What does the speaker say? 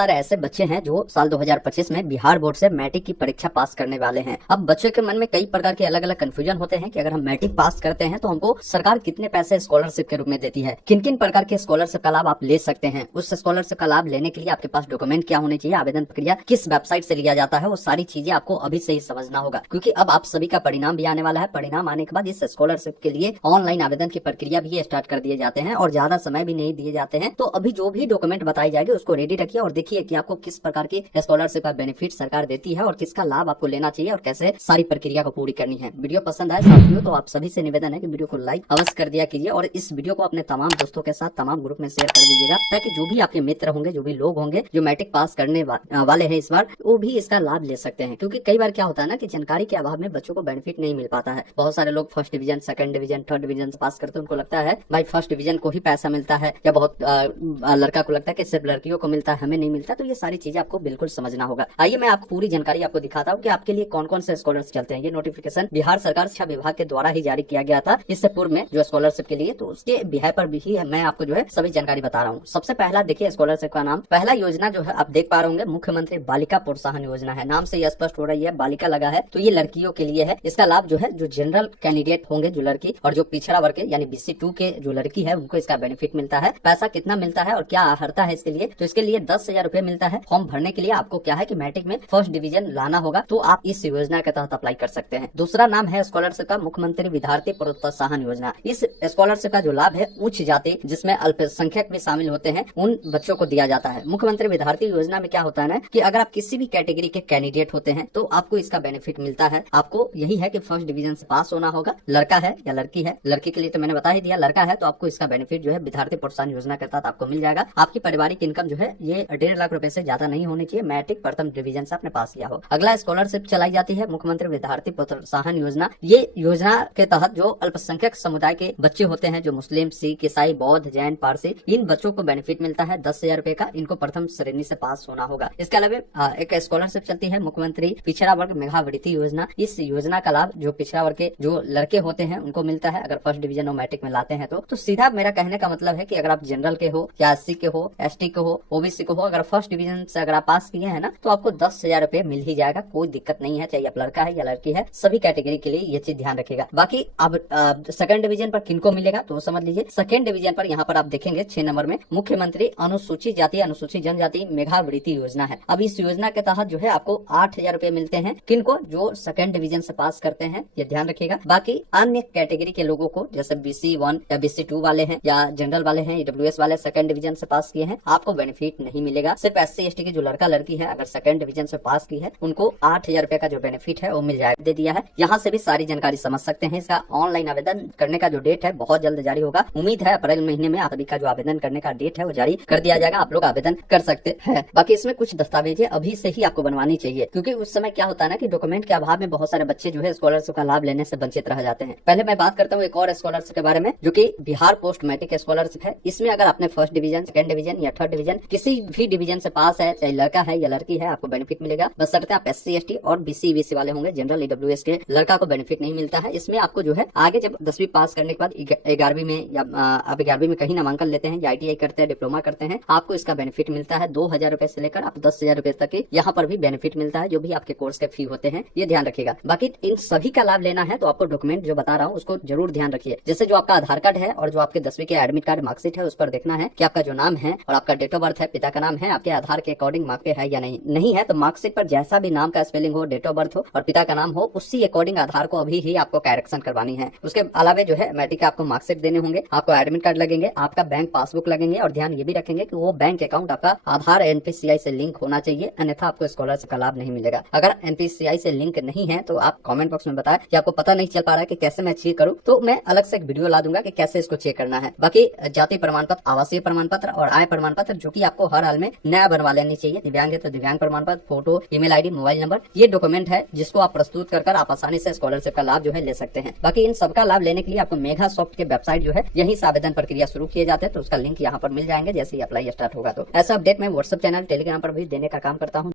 सारे ऐसे बच्चे हैं जो साल 2025 में बिहार बोर्ड से मैट्रिक की परीक्षा पास करने वाले हैं। अब बच्चों के मन में कई प्रकार के अलग अलग कंफ्यूजन होते हैं कि अगर हम मैट्रिक पास करते हैं तो हमको सरकार कितने पैसे स्कॉलरशिप के रूप में देती है, किन किन प्रकार के स्कॉलरशिप का लाभ आप ले सकते हैं, उस स्कॉलरशिप का लाभ लेने के लिए आपके पास डॉक्यूमेंट क्या होने चाहिए, आवेदन प्रक्रिया किस वेबसाइट से लिया जाता है, वो सारी चीजें आपको अभी से ही समझना होगा। क्योंकि अब आप सभी का परिणाम भी आने वाला है। परिणाम आने के बाद इस स्कॉलरशिप के लिए ऑनलाइन आवेदन की प्रक्रिया भी स्टार्ट कर दिए जाते हैं और ज्यादा समय भी नहीं दिए जाते हैं। तो अभी जो भी डॉक्यूमेंट बताई जाएगी उसको रेडी रखिए और देखिए कि आपको किस प्रकार की स्कॉलरशिप का बेनिफिट सरकार देती है और किसका लाभ आपको लेना चाहिए और कैसे सारी प्रक्रिया को पूरी करनी है। वीडियो पसंद आए साथियों तो आप सभी से निवेदन है कि वीडियो को लाइक अवश्य कर दिया कीजिए और इस वीडियो को अपने तमाम दोस्तों के साथ तमाम ग्रुप में शेयर कर दीजिएगा, ताकि जो भी आपके मित्र होंगे, जो भी लोग होंगे जो मैट्रिक पास करने वाले हैं इस बार, वो भी इसका लाभ ले सकते हैं। क्योंकि कई बार क्या होता है ना कि जानकारी के अभाव में बच्चों को बेनिफिट नहीं मिल पाता है। बहुत सारे लोग first division, second division, third division pass करते हैं, उनको लगता है भाई फर्स्ट डिवीजन को ही पैसा मिलता है, या बहुत लड़का को लगता है कि सिर्फ लड़कियों को मिलता है, हमें नहीं मिलता। तो ये सारी चीजें आपको बिल्कुल समझना होगा। आइए मैं आपको पूरी जानकारी आपको दिखाता हूँ कि आपके लिए कौन कौन से स्कॉलरशिप चलते हैं। ये नोटिफिकेशन बिहार सरकार शिक्षा विभाग के द्वारा ही जारी किया गया था इससे पूर्व में जो स्कॉलरशिप के लिए, तो उसके बिहार पर भी मैं आपको जो है सभी जानकारी बता रहा हूँ। सबसे पहला देखिए स्कॉलरशिप का नाम, पहला योजना जो है आप देख पा रहे होंगे, मुख्यमंत्री बालिका प्रोत्साहन योजना है। नाम से यह स्पष्ट हो रही है बालिका लगा है, तो ये लड़कियों के लिए है। इसका लाभ जो है जो जनरल कैंडिडेट होंगे, जो लड़की, और जो पिछड़ा वर्ग के यानी BC2 के जो लड़की है, उनको इसका बेनिफिट मिलता है। पैसा कितना मिलता है और क्या अर्हता है इसके लिए, तो इसके लिए 10,000 रुपए मिलता है। फॉर्म भरने के लिए आपको क्या है कि मैट्रिक में फर्स्ट डिवीजन लाना होगा, तो आप इस योजना के तहत अप्लाई कर सकते हैं। दूसरा नाम है स्कॉलरशिप का मुख्यमंत्री विद्यार्थी प्रोत्साहन योजना। इस स्कॉलरशिप का जो लाभ है उच्च जाति, जिसमें अल्पसंख्यक भी शामिल होते हैं, उन बच्चों को दिया जाता है। मुख्यमंत्री विद्यार्थी योजना में क्या होता है ना कि अगर आप किसी भी कैटेगरी के कैंडिडेट होते हैं तो आपको इसका बेनिफिट मिलता है। आपको यही है कि फर्स्ट डिवीजन से पास होना होगा, लड़का है या लड़की है। लड़की के लिए तो मैंने बता ही दिया, लड़का है तो आपको इसका बेनिफिट जो है विद्यार्थी प्रोत्साहन योजना के तहत आपको मिल जाएगा। आपकी पारिवारिक इनकम जो है ये 1.5 लाख रुपए से ज्यादा नहीं होनी चाहिए, मैट्रिक प्रथम डिवीजन से आपने पास किया हो। अगला स्कॉलरशिप चलाई जाती है मुख्यमंत्री विद्यार्थी प्रोत्साहन योजना। ये योजना के तहत जो अल्पसंख्यक समुदाय के बच्चे होते हैं, जो मुस्लिम, सिख, ईसाई, बौद्ध, जैन, पारसी, इन बच्चों को बेनिफिट मिलता है 10,000 रुपए का। इनको प्रथम श्रेणी से पास होना होगा। इसके अलावा एक स्कॉलरशिप चलती है मुख्यमंत्री पिछड़ा वर्ग मेधावृत्ति योजना। इस योजना का लाभ जो पिछड़ा वर्ग के जो लड़के होते हैं उनको मिलता है, अगर फर्स्ट डिवीजन और मैट्रिक में लाते हैं तो सीधा मेरा कहने का मतलब है कि अगर आप जनरल के हो या SC के हो, ST के हो, OBC के हो, अगर फर्स्ट डिवीजन से अगर आप पास किए हैं ना तो आपको 10,000 रुपए मिल ही जाएगा। कोई दिक्कत नहीं है, चाहे आप लड़का है या लड़की है, सभी कैटेगरी के लिए ये चीज ध्यान रखिएगा। बाकी अब सेकंड डिवीजन पर किनको मिलेगा तो समझ लीजिए। सेकंड डिवीजन पर यहाँ पर आप देखेंगे 6 नंबर में मुख्यमंत्री अनुसूचित जाति अनुसूचित जनजाति मेधावृत्ति योजना है। अब इस योजना के तहत जो है आपको 8,000 रुपए मिलते हैं। किनको, जो सेकंड डिवीजन से पास करते हैं, ये ध्यान रखिएगा। बाकी अन्य कैटेगरी के लोगों को, जैसे BC1 या BC2 वाले हैं या जनरल वाले हैं, EWS वाले सेकंड डिवीजन से पास किए हैं, आपको बेनिफिट नहीं मिलेगा। सिर्फ SC ST के जो लड़का लड़की है अगर सेकंड डिवीजन से पास की है, उनको 8,000 रुपए का जो बेनिफिट है वो मिल जाएगा, दे दिया है। यहाँ से भी सारी जानकारी समझ सकते हैं। इसका ऑनलाइन आवेदन करने का जो डेट है बहुत जल्द जारी होगा। उम्मीद है अप्रैल महीने में आप सभी का जो आवेदन करने का डेट है वो जारी कर दिया जाएगा, आप लोग आवेदन कर सकते हैं। बाकी इसमें कुछ दस्तावेजें अभी से ही आपको बनवानी चाहिए, क्योंकि उस समय क्या होता है ना कि डॉक्यूमेंट के अभाव में बहुत सारे बच्चे जो है स्कॉलरशिप का लाभ लेने से वंचित रह जाते हैं। पहले मैं बात करता हूँ एक और स्कॉलरशिप के बारे में, जो कि बिहार पोस्ट मैट्रिक स्कॉलरशिप है। इसमें अगर आपने फर्स्ट डिवीजन, सेकंड डिवीजन या थर्ड डिवीजन किसी भी डिवीजन से पास है, चाहे लड़का है या लड़की है, आपको बेनिफिट मिलेगा। बशर्ते आप SC ST और BC EBC वाले होंगे। जनरल EWS के लड़का को बेनिफिट नहीं मिलता है। इसमें आपको जो है आगे जब 10वीं पास करने के बाद 11वीं में या आप 11वीं में कहीं नामांकन लेते हैं या ITI करते हैं, डिप्लोमा करते हैं, आपको इसका बेनिफिट मिलता है 2,000 रुपए से लेकर आप 10,000 रुपए तक की यहाँ पर भी बेनिफिट मिलता है, जो भी आपके कोर्स के फी होते हैं, ये ध्यान रखिएगा। बाकी इन सभी का लाभ लेना है तो आपको डॉक्यूमेंट जो बता रहा हूँ उसको जरूर ध्यान रखिए। जैसे जो आपका आधार कार्ड है और जो आपके 10वीं के एडमिट कार्ड मार्कशीट है, उस पर देखना है कि आपका जो नाम है और आपका डेट ऑफ बर्थ है, पिता का नाम है, आपके आधार के अकॉर्डिंग मार्क पे है या नहीं है तो मार्कशीट पर जैसा भी नाम का स्पेलिंग हो, डेट ऑफ बर्थ हो और पिता का नाम हो, उसी अकॉर्डिंग आधार को अभी ही आपको करेक्शन करवानी है। उसके अलावा जो है मैट्रिक के आपको मार्कशीट देने होंगे, आपको एडमिट कार्ड लगेंगे, आपका बैंक पासबुक लगेंगे, और ध्यान ये भी रखेंगे कि वो बैंक अकाउंट आपका आधार NPCI से लिंक होना चाहिए, अन्यथा आपको स्कॉलरशिप का लाभ नहीं मिलेगा। अगर NPCI से लिंक नहीं है तो आप कमेंट बॉक्स में बताएं कि आपको पता नहीं चल पा रहा है कि कैसे मैं चेक करूं, तो मैं अलग से एक वीडियो ला दूंगा कि कैसे इसको चेक करना है। बाकी जाति प्रमाण पत्र, आवासीय प्रमाण पत्र और आय प्रमाण पत्र, जो कि आपको हर हाल में नया बनवा लेनी चाहिए। दिव्यांग है तो दिव्यांग प्रमाण पत्र, photo, email ID, mobile number, ये डॉक्यूमेंट है जिसको आप प्रस्तुत कर आप आसानी से स्कॉलरशिप का लाभ जो है ले सकते हैं। बाकी इन सबका लाभ लेने के लिए आपको मेगा सॉफ्ट के वेबसाइट जो है यहीं से आवेदन प्रक्रिया शुरू किए जाते हैं, तो उसका लिंक यहाँ पर मिल जाएंगे जैसे ही अप्लाई स्टार्ट होगा। तो ऐसा अपडेट मैं व्हाट्सएप चैनल, टेलीग्राम पर भी देने का काम करता हूँ।